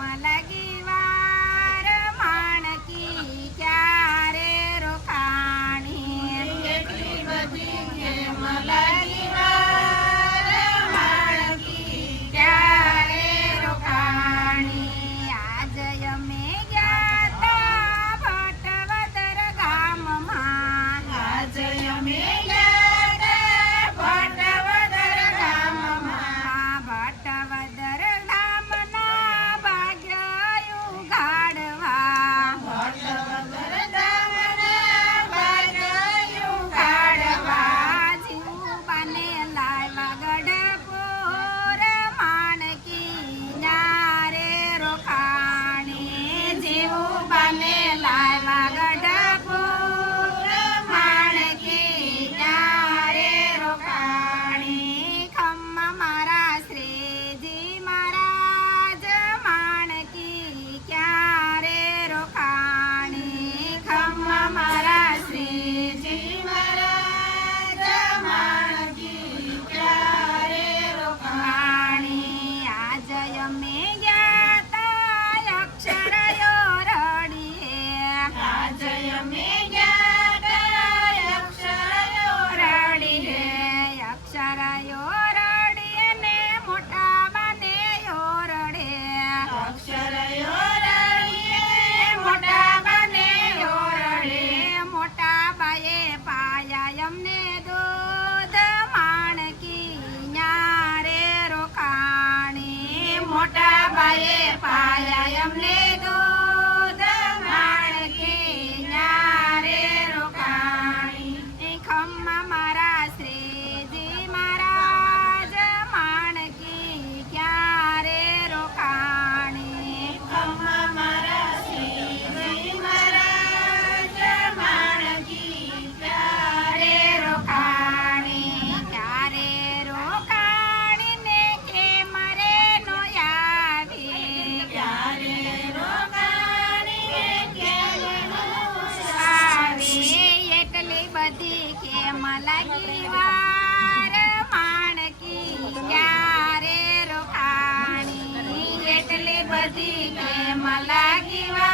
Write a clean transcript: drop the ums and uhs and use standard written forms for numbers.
લાગી વાર માણકી ક્યારે રોકાણી એટલી બધી કેમ લાગી વાર માણકી ક્યારે રોકાણી આજ અમે ગયા તા ભટવદર ગામમાં આજ અમે ગયા તા ભટવદર ગામમાં ભટવદર ગામના ભાગ્ય ઉગાડવા ભટવદર ગામના ભાગ્ય ઉગાડવા જીવબાને લાવ્યા ગઢપુર માણકી નારે રોકાણી જીવબાને લાવ્યા ગઢપુર માણકી નારે રોકાણી ખમ્મા મારા શ્રીજી મહારાજ માણકી ક્યારે રોકાણી ખમ્મા મારા શ્રીજી મહારાજ માણકી ક્યારે રોકાણી આજ અમે ગયા તા અક્ષરયો રડીએ આજ અમે ગયા તા અક્ષરયો રડીએ અક્ષરયો રડીએ ને મોટા બને રડે અક્ષરયો રડીએ મોટા બને રડે મોટા બાએ પાયા અમને દૂધ માણકી ન્યારે રોકાણી મોટા બાએ પાયા અમને દૂધ માણકી ન્યારે રોકાણી ખમ્મા મારા શ્રીજી મહારાજ માણકી ક્યારે રોકાણી ખમ્મા મારા શ્રીજી મહારાજ માણકી ક્યારે રોકાણી ક્યારે રોકાણી ને કે મરે નો આવી ક્યારે રોકાણી કેમ આવી એટલી બધી કેમ લાગી વાર માણકી ક્યારે રોકાણી એટલી બધી કેમ લાગી વાર